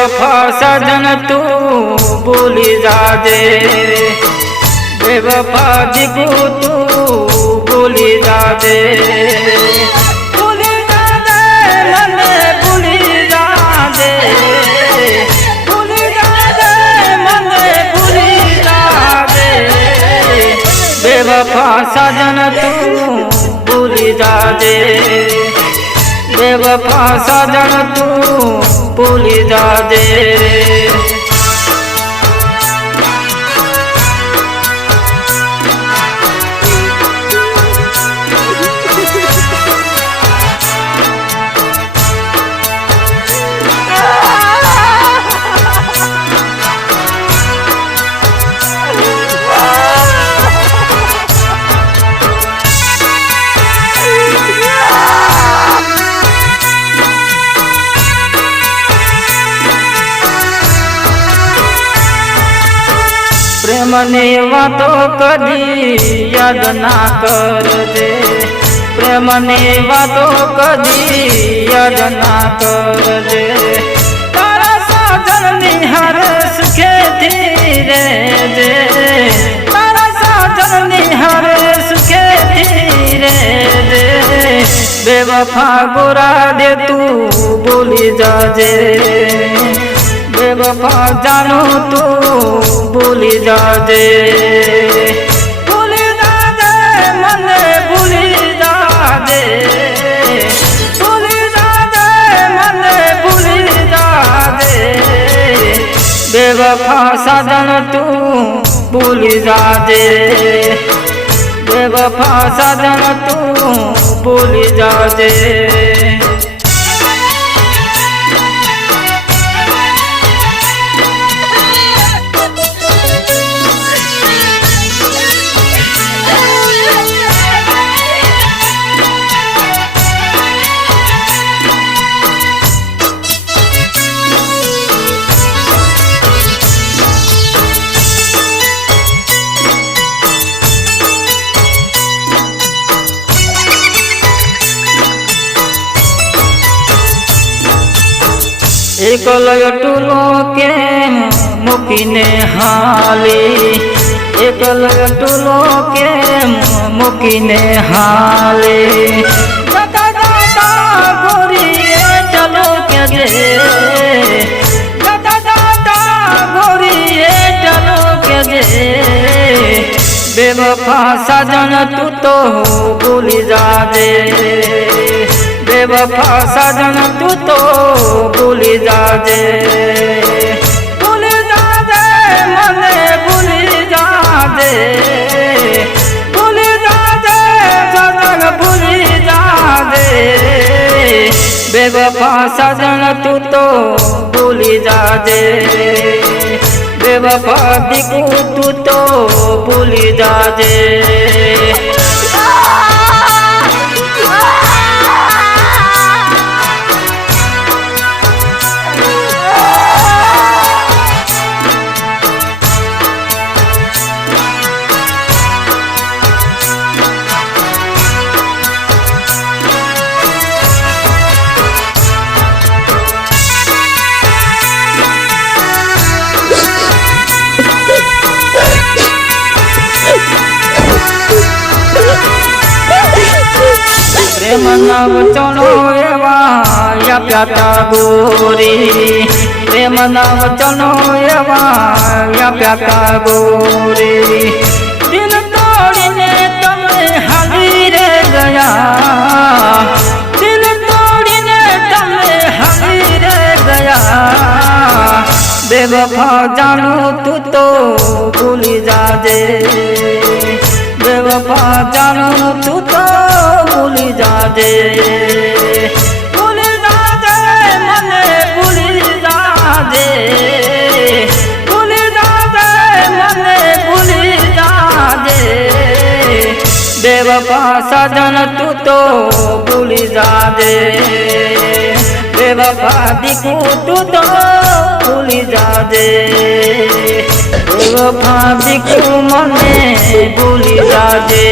बेवफा सजन तू भूली जाजे, बेवफा जिगू तू भूली जाजे, भूली जाजे मने भूली जाजे, भूली जाजे मने भूली जाजे, बेवफा सजन तू भूली जाजे, बेवफा सजन तू भूली जाजे। प्रेम ने वातो कदी याद ना करजे, प्रेम ने वातो कदी याद ना करजे, तारा साजन निहार सुखे धीरे जे, तारा साजन निहार सुखे धीरे जे, बेवफा गोरा दे तू भूली जाजे, बेवफा जानू तू भूली जाजे, भूली जाजे मने भूली जाजे, भूली जाजे मने भूली जाजे, बेवफा सजन तू भूली जाजे, बेवफा सजन तू भूली जाजे। एक लटुलो के मुकिने हाली, एक लटुलो के मुकिने हाली, दादा दादा गोरिए चलो के जे, दादा दादा गोरिए चलो के जे, बेवफा सजन तू तो भूली जाजे, बेवफा सजन तू तो भूली जाजे, भूली जाजे मने भूली जाजे, भूली जाजे सजन भूली जाजे, बेवफा सजन तू तो भूली जाजे, बेवफा दिखू तू तो भूली जाजे। प्रेम नव चलो एवा या प्याता गोरी, प्रेम नव चलो एवा या प्याता गोरी, दिल तोड़ने तमे हवीरे गया, दिल तोड़ने तमे हवीरे गया, बेवफा जानू तू तो भूली जाजे, बेवफा जानू तू तो भूली जाजे, भूली जाजे मने भूली जाजे, भूली जाजे मने भूली जाजे, बेवफा सजन तू तो भूली जाजे, बेवफा दिखू तू तो भूली जाजे, बेवफा दिखू मने भूली जाजे।